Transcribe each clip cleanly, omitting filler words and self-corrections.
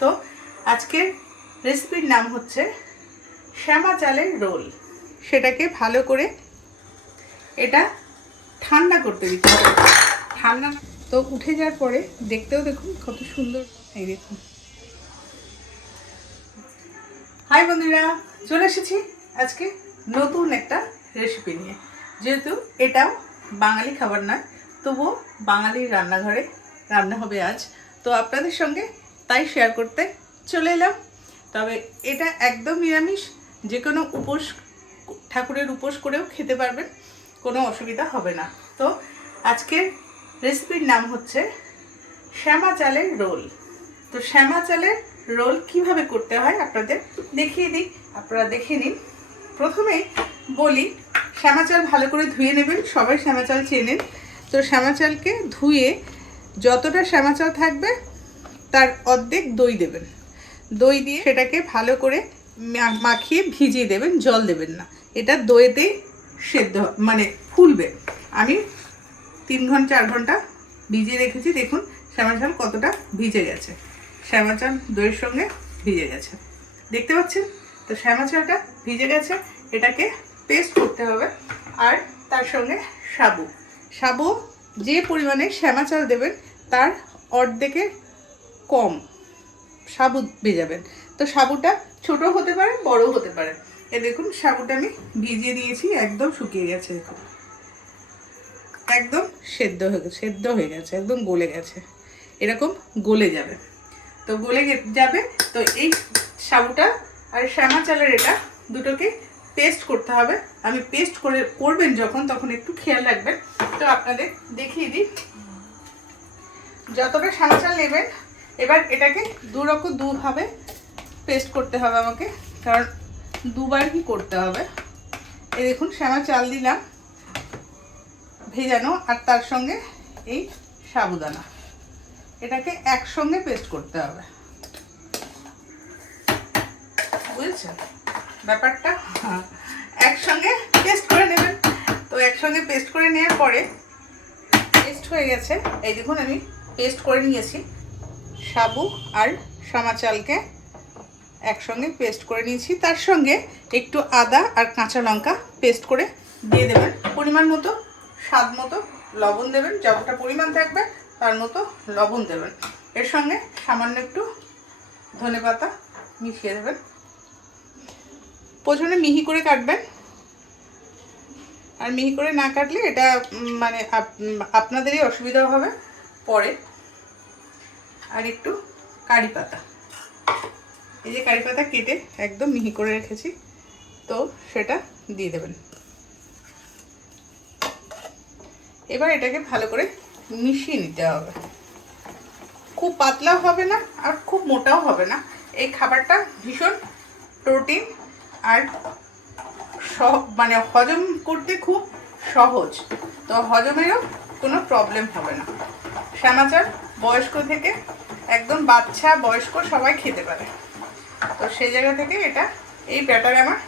তো আজকের রেসিপির নাম হচ্ছে শ্যামা চালের রোল। সেটাকে ভালো করে এটা ঠান্ডা করতে দিতে হবে। ঠান্ডা তো উঠে যাওয়ার পরে দেখতেও দেখুন কত সুন্দর। এই দেখুন। হাই বন্ধুরা, চলে এসেছি আজকে নতুন একটা রেসিপি নিয়ে। যেহেতু এটাও বাঙালি খাবার নয়, তবুও বাঙালির রান্নাঘরে রান্না হবে আজ, তো আপনাদের সঙ্গে তাই শেয়ার করতে চলে এলাম। তবে এটা একদম নিরামিষ, যে কোনো উপোস, ঠাকুরের উপোস করেও খেতে পারবেন, কোনো অসুবিধা হবে না। তো আজকের রেসিপির নাম হচ্ছে শ্যামা চালের রোল। তো শ্যামা চালের রোল কিভাবে করতে হয় আপনাদের দেখিয়ে দিই, আপনারা দেখে নিন। প্রথমেই বলি, শ্যামা চাল ভালো করে ধুয়ে নেবেন। সবাই শ্যামা চাল চেনেন। তো শ্যামা চালকে ধুয়ে যতটা শ্যামা চাল থাকবে তার অর্ধেক দই দেবেন। দই দিয়ে সেটাকে ভালো করে মাখিয়ে ভিজিয়ে দেবেন, জল দেবেন না। এটা দইতেই সেদ্ধ মানে ফুলবে। আমি 3 ঘন্টা 4 ঘন্টা ভিজিয়ে রেখেছি। দেখুন শ্যামা চাল কতটা ভিজে গেছে, শ্যামা চাল দইয়ের সঙ্গে ভিজে গেছে, দেখতে পাচ্ছেন? তো শ্যামা চালটা ভিজে গেছে, এটাকে পেস্ট করতে হবে। আর তার সঙ্গে সাবু যে পরিমাণে শ্যামা চাল দেবেন তার অর্ধেকের কম সাবু ভেজাবেন। তো সাবুটা ছোট হতে পারে, বড় হতে পারে। এ দেখুন সাবুটা আমি ভিজিয়ে দিয়েছি, একদম শুকিয়ে গেছে। দেখুন একদম সেদ্ধ হয়ে গেছে, একদম গলে গেছে। এরকম গলে যাবে। তো গলে যাবে। তো এই সাবুটা আর শ্যামা চালের এটা দুটোকে পেস্ট করতে হবে। আমি পেস্ট করবেন যখন, তখন একটু খেয়াল রাখবেন। তো আপনাদের দেখিয়ে দিই। যতটা শ্যামা চাল নেবেন, এবার এটাকে দুভাবে পেস্ট করতে হবে আমাকে, কারণ দুবার কি করতে হবে। এই দেখুন শ্যামা চাল দিলাম ভেজানো, আর তার সঙ্গে এই সাবুদানা, এটাকে একসঙ্গে পেস্ট করতে হবে। বুঝেছেন ব্যাপারটা? হ্যাঁ, একসঙ্গে পেস্ট করে নেবেন। তো একসঙ্গে পেস্ট করে নেওয়ার পরে পেস্ট হয়ে গেছে। এই দেখুন আমি পেস্ট করে নিয়েছি, সাবু আর শ্যামা চালকে একসঙ্গে পেস্ট করে নিয়েছি। তার সঙ্গে একটু আদা আর কাঁচা লঙ্কা পেস্ট করে দিয়ে দেবেন। পরিমাণ মতো, স্বাদ মতো লবণ দেবেন। যতটা পরিমাণ থাকবে তার মতো লবণ দেবেন। এর সঙ্গে সামান্য একটু ধনেপাতা মিশিয়ে দেবেন। প্রথমে মিহি করে কাটবেন, আর মিহি করে না কাটলে এটা মানে আপনাদেরই অসুবিধা হবে পরে। আর একটু কারি পাতা, এই যে কারি পাতা কেটে একদম মিহি করে রেখেছি, তো সেটা দিয়ে দেবেন। এবার এটাকে ভালো করে মিশিয়ে নিতে হবে। খুব পাতলাও হবে না আর খুব মোটাও হবে না। এই খাবারটা ভীষণ প্রোটিন আর মানে হজম করতে খুব সহজ। তো হজমেরও কোনো প্রবলেম হবে না। শ্যামা চাল বয়স্ক থেকে একদম বাচ্চা বয়স্ক সবাই খেতে পারে। তো সেই জায়গা থেকে এটা এই ব্যাটারে আমার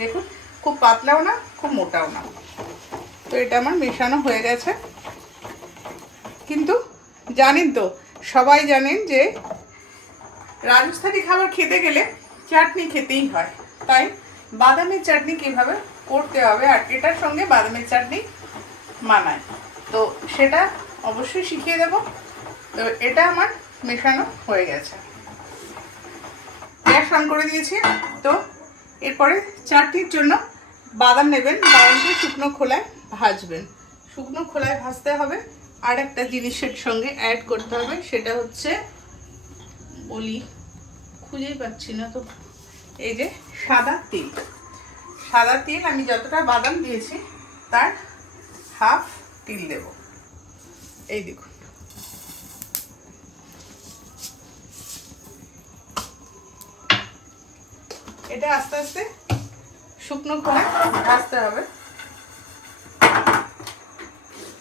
দেখুন খুব পাতলাও না খুব মোটাও না। তো এটা আমার মেশানো হয়ে গেছে। কিন্তু জানেন তো, সবাই জানেন যে রাজস্থানি খাবার খেতে গেলে চাটনি খেতেই হয়। তাই বাদামের চাটনি কীভাবে করতে হবে, আর এটার সঙ্গে বাদামের চাটনি মানায়, তো সেটা অবশ্যই শিখিয়ে দেব। তো এটা আমার মেশানো হয়ে গেছে, গ্যাস অন করে দিয়েছি। তো এরপরে চাটনির জন্য বাদাম নেবেন, বাদামকে শুকনো খোলায় ভাজবেন। শুকনো খোলায় ভাজতে হবে। আর একটা জিনিসের সঙ্গে অ্যাড করতে হবে, সেটা হচ্ছে বলি, খুঁজেই পাচ্ছি না তো, এই যে সাদা তিল। সাদা তিল আমি যতটা বাদাম দিয়েছি তার হাফ তিল দেব। এই দেখুন, এটা আস্তে আস্তে শুকনো করে ভাজতে হবে।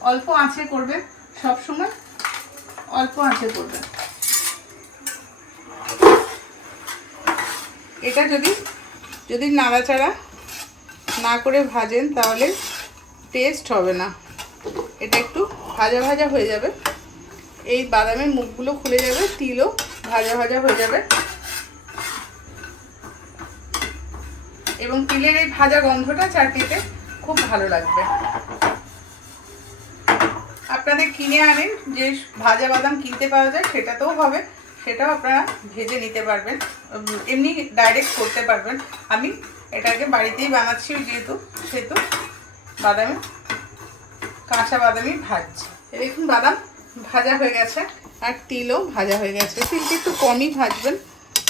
অল্প আঁচে করবেন, সবসময় অল্প আঁচে করবেন। এটা যদি নাড়াচাড়া না করে ভাজেন তাহলে টেস্ট হবে না। এটা একটু ভাজা ভাজা হয়ে যাবে, এই বাদামের মুখগুলো খুলে যাবে, তিলও ভাজা ভাজা হয়ে যাবে এবং তিলের এই ভাজা গন্ধটা চাটনিতে খুব ভালো লাগবে। আপনাদের কিনে আনেন যে ভাজা বাদাম কিনতে পাওয়া যায়, সেটাতেও হবে, সেটাও আপনারা ভেজে নিতে পারবেন, এমনি ডাইরেক্ট করতে পারবেন। আমি এটাকে বাড়িতেই বানাচ্ছি সেহেতু বাদামে কাঁচা বাদামই ভাজছি। দেখুন বাদাম ভাজা হয়ে গেছে আর তিলও ভাজা হয়ে গেছে। তিলটা একটু কমই ভাজবেন।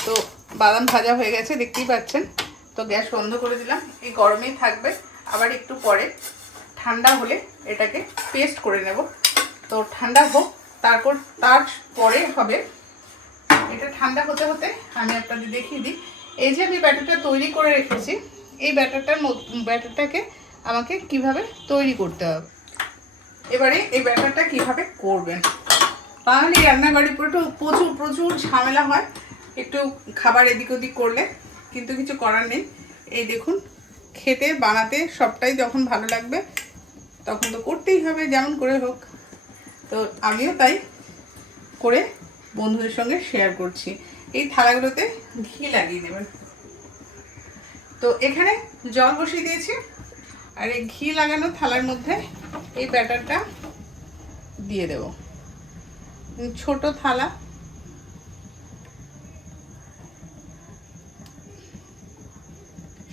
তো বাদাম ভাজা হয়ে গেছে দেখতেই পাচ্ছেন। তো গ্যাস বন্ধ করে দিলাম, এই গরমেই থাকবে। আবার একটু পরে ঠান্ডা হলে এটাকে পেস্ট করে নেব। তো ঠান্ডা হোক, তারপরে হবে। এটা ঠান্ডা হতে হতে আমি আপনাদের দেখিয়ে দিই। এই যে আমি ব্যাটারটা তৈরি করে রেখেছি, এই ব্যাটারটাকে আমাকে কিভাবে তৈরি করতে হবে। এবারে এই ব্যাটারটা কিভাবে করবেন। বাঙালি রান্নাঘরে প্রচুর প্রচুর ঝামেলা হয় একটু খাবার এদিক ওদিক করলে, কিন্তু কিছু করার নেই। এই দেখুন, খেতে বানাতে সবটাই যখন ভালো লাগবে তখন তো করতেই হবে যেমন করে হোক। তো আমিও তাই করে বন্ধুদের সঙ্গে শেয়ার করছি। এই থালাগুলোতে ঘি লাগিয়ে দেবেন। তো এখানে জল বসিয়ে দিয়েছি আর এই ঘি লাগানো থালার মধ্যে এই ব্যাটারটা দিয়ে দেব। ছোট থালা,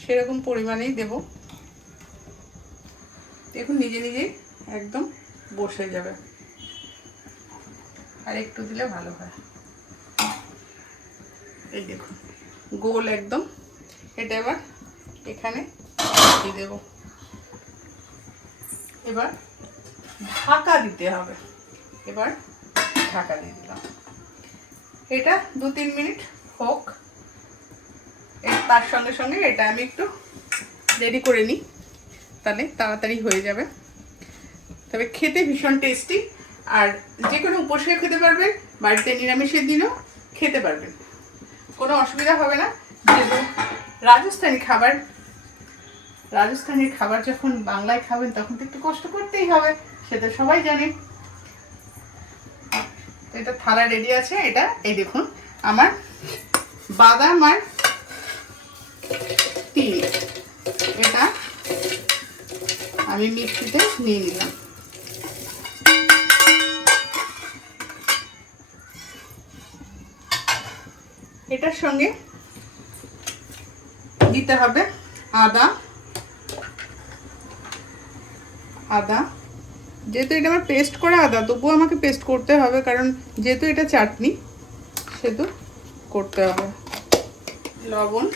সেরকম পরিমাণেই দেব। দেখুন নিজে নিজেই একদম বসে যাবে, আর একটু দিলে ভালো হয়। এই দেখুন গোল একদম। এটা এবার এখানে দিয়ে দেব। এবার ঢাকা দিতে হবে। এবার ঢাকা দিয়ে দিলাম। এটা 2-3 মিনিট হোক। তার সঙ্গে সঙ্গে এটা আমি একটু রেডি করে নিই, তাহলে তাড়াতাড়ি হয়ে যাবে। তবে খেতে ভীষণ টেস্টি, আর যে কোনো উপসে খেতে পারবেন, বাড়িতে নিরামিষের দিনও খেতে পারবেন, কোনো অসুবিধা হবে না। যেহেতু রাজস্থানি খাবার যখন বাংলায় খাবেন তখন তো একটু কষ্ট করতেই হবে, সেটা সবাই জানে। এটা থালা রেডি আছে। এটা এই দেখুন আমার বাদাম আর তিল, এটা আমি মিক্সিতে নিয়ে নিলাম। এটার সঙ্গে দিতে হবে আদা। যেহেতু এটা আমার পেস্ট করা আদা, তবুও আমাকে পেস্ট করতে হবে, কারণ যেহেতু এটা চাটনি সেহেতু করতে হবে। লবণ,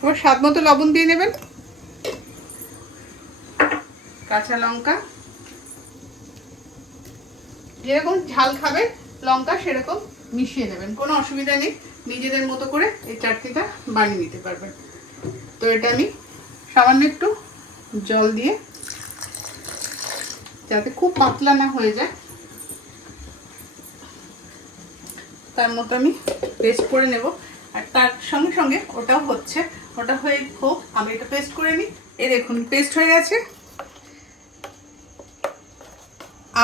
এবার স্বাদ মতো লবণ দিয়ে নেবেন। কাঁচা লঙ্কা, যেরকম ঝাল খাবে লঙ্কা সেরকম মিশিয়ে নেবেন, কোনো অসুবিধা নেই। নিজেদের মতো করে এই চাটনিটা বানিয়ে নিতে পারবেন। তো এটা আমি সামান্য একটু জল দিয়ে, যাতে খুব পাতলা না হয়ে যায়, তার মতো আমি পেস্ট করে নেব। আর তার সঙ্গে সঙ্গে ওটা হয়ে হোক, আমি এটা পেস্ট করে নিই। এই দেখুন পেস্ট হয়ে গেছে।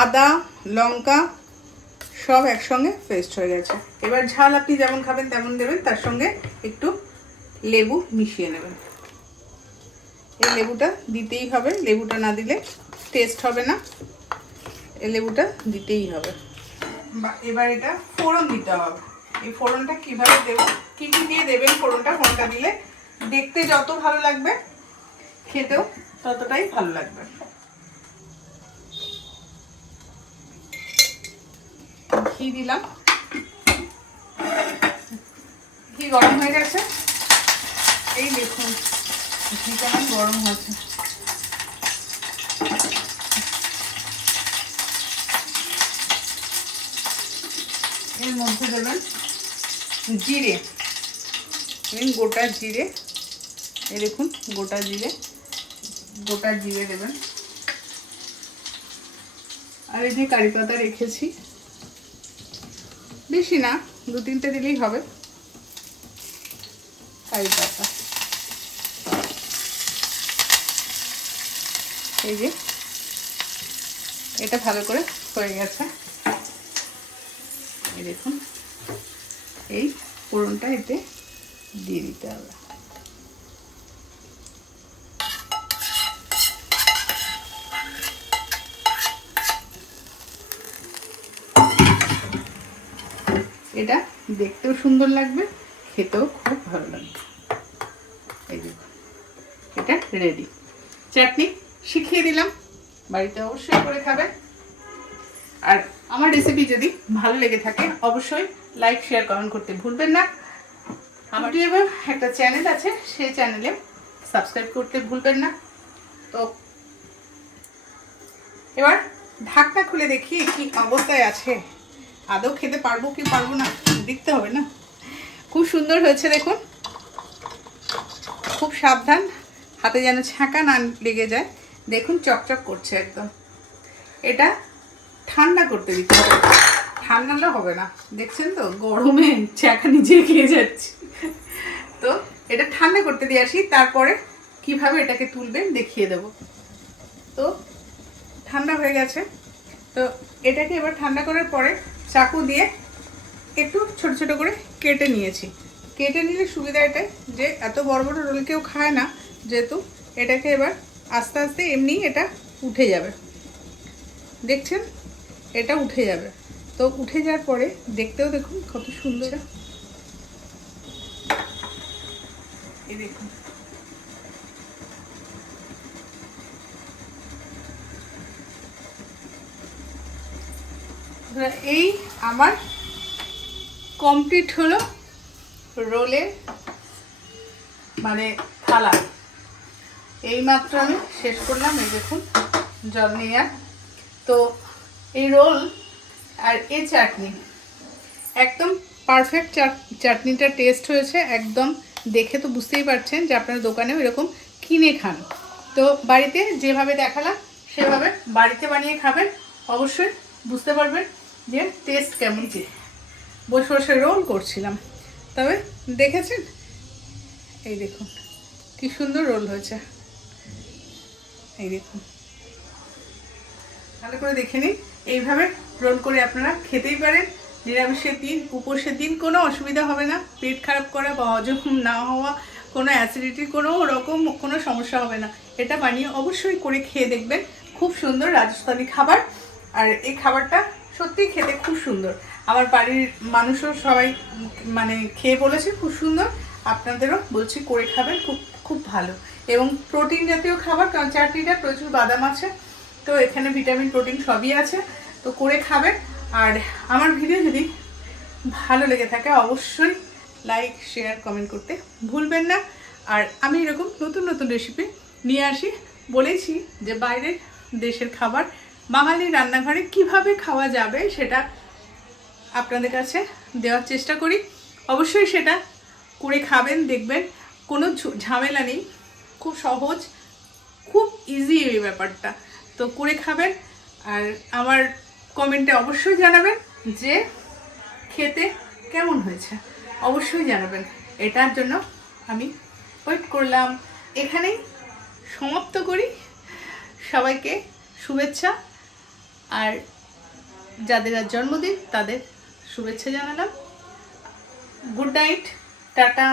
আদা লঙ্কা সব একসঙ্গে পেস্ট হয়ে গেছে। এবার ঝাল আপনি যেমন খাবেন তেমন দেবেন, তার সঙ্গে একটু লেবু মিশিয়ে নেবেন। এই লেবুটা দিতেই হবে, লেবুটা না দিলে টেস্ট হবে না, এই লেবুটা দিতেই হবে। এবার এটা ফোড়ন দিতে হবে। এই ফোড়নটা কিভাবে দেব, কি কি দিয়ে দেবেন ফোড়নটা দিলে দেখতে যত ভালো লাগবে খেতেও ততটাই ভালো লাগবে। ঘি দিলাম, ঘি গরম হয়ে গেছে। এই দেখুন ঘিটা আমার গরম হয়েছে। এর মধ্যে দেবেন জিরে, গোটা জিরে। এই দেখুন গোটা জিরে দেবেন। আর এই যে কারি পাতা রেখেছি, বেশি না 2-3টে দিলেই হবে। কারি পাতা, এই যে এটা ভালো করে হয়ে গেছে। এই দেখুন, এই ফোড়নটা এতে দিয়ে দিতে হবে। এটা দেখতেও সুন্দর লাগবে, খেতেও খুব ভালো লাগবে। এই দেখুন, এটা রেডি। চাটনি শিখিয়ে দিলাম, বাড়িতে অবশ্যই করে খাবেন। আর আমার রেসিপি যদি ভালো লেগে থাকে অবশ্যই লাইক শেয়ার কমেন্ট করতে ভুলবেন না। আমার এবার একটা চ্যানেল আছে, সেই চ্যানেলে সাবস্ক্রাইব করতে ভুলবেন না। তো এবার ঢাকনা খুলে দেখি কি অবস্থায় আছে, আদৌ খেতে পারবো কি পারবো না দেখতে হবে না। খুব সুন্দর হয়েছে দেখুন, খুব সাবধান, হাতে যেন ছাঁকা না লেগে যায়। দেখুন চকচক করছে একদম। এটা ঠান্ডা করতে দিতে হবে, ঠান্ডা হলে হবে না। দেখছেন তো গরমে ছাঁকা নিজে খেয়ে যাচ্ছে। তো এটা ঠান্ডা করতে দিয়ে আসি, তারপরে কিভাবে এটাকে তুলবেন দেখিয়ে দেব। তো ঠান্ডা হয়ে গেছে, তো এটাকে এবার ঠান্ডা করার পরে চাকু দিয়ে একটু ছোট ছোট করে কেটে নিয়েছি। কেটে নিলে সুবিধা এটাই যে এত বড় বড় রোল কেউ খায় না, যেহেতু এটাকে এবার আস্তে আস্তে এমনি এটা উঠে যাবে। দেখছেন এটা উঠে যাবে। তো উঠে যাওয়ার পরে দেখতেও দেখুন কত সুন্দর। এই দেখুন, এই আমার কমপ্লিট হলো রোলের মানে থালা। এই মাত্র আমি শেষ করলাম। এই দেখুন জল নিয়ে। তো এই রোল আর এই চাটনি একদম পারফেক্ট। চাটনিটা টেস্ট হয়েছে একদম, দেখে তো বুঝতেই পারছেন যে আপনারা দোকানেও এরকম কিনে খান। তো বাড়িতে যেভাবে দেখালাম সেভাবে বাড়িতে বানিয়ে খাবেন, অবশ্যই বুঝতে পারবেন যে টেস্ট কেমন। যে বসে বসে রোল করছিলাম, তবে দেখেছেন এই দেখুন কি সুন্দর রোল হয়েছে। এই দেখুন ভালো করে দেখে নিন। এইভাবে রোল করে আপনারা খেতেই পারেন। নিরামিষের দিন, উপোসের দিন কোনো অসুবিধা হবে না। পেট খারাপ করা বা হজম না হওয়া, কোনো অ্যাসিডিটির কোনো রকম কোনো সমস্যা হবে না। এটা বানিয়ে অবশ্যই করে খেয়ে দেখবেন। খুব সুন্দর রাজস্থানি খাবার, আর এই খাবারটা সত্যিই খেতে খুব সুন্দর। আমার বাড়ির মানুষও সবাই মানে খেয়ে বলেছে খুব সুন্দর। আপনাদেরও বলছি করে খাবেন, খুব খুব ভালো এবং প্রোটিন জাতীয় খাবার। কারণ চাটনিটা প্রচুর বাদাম আছে, তো এখানে ভিটামিন প্রোটিন সবই আছে। তো করে খাবেন। আর আমার ভিডিও যদি ভালো লেগে থাকে অবশ্যই লাইক শেয়ার কমেন্ট করতে ভুলবেন না। আর আমি এরকম নতুন নতুন রেসিপি নিয়ে আসি। বলেছি যে বাইরের দেশের খাবার বাঙালির রান্নাঘরে কিভাবে খাওয়া যাবে সেটা আপনাদের কাছে দেওয়ার চেষ্টা করি। অবশ্যই সেটা করে খাবেন, দেখবেন কোনো ঝামেলা নেই, খুব সহজ, খুব ইজি এই ব্যাপারটা। তো করে খাবেন আর আমার কমেন্টে অবশ্যই জানাবেন যে খেতে কেমন হয়েছে, অবশ্যই জানাবেন। এটার জন্য আমি ওয়েট করলাম। এখানেই সমাপ্ত করি। সবাইকে শুভেচ্ছা, আর যাদের আজ জন্মদিন তাদের শুভেচ্ছা জানালাম। Good night, tata.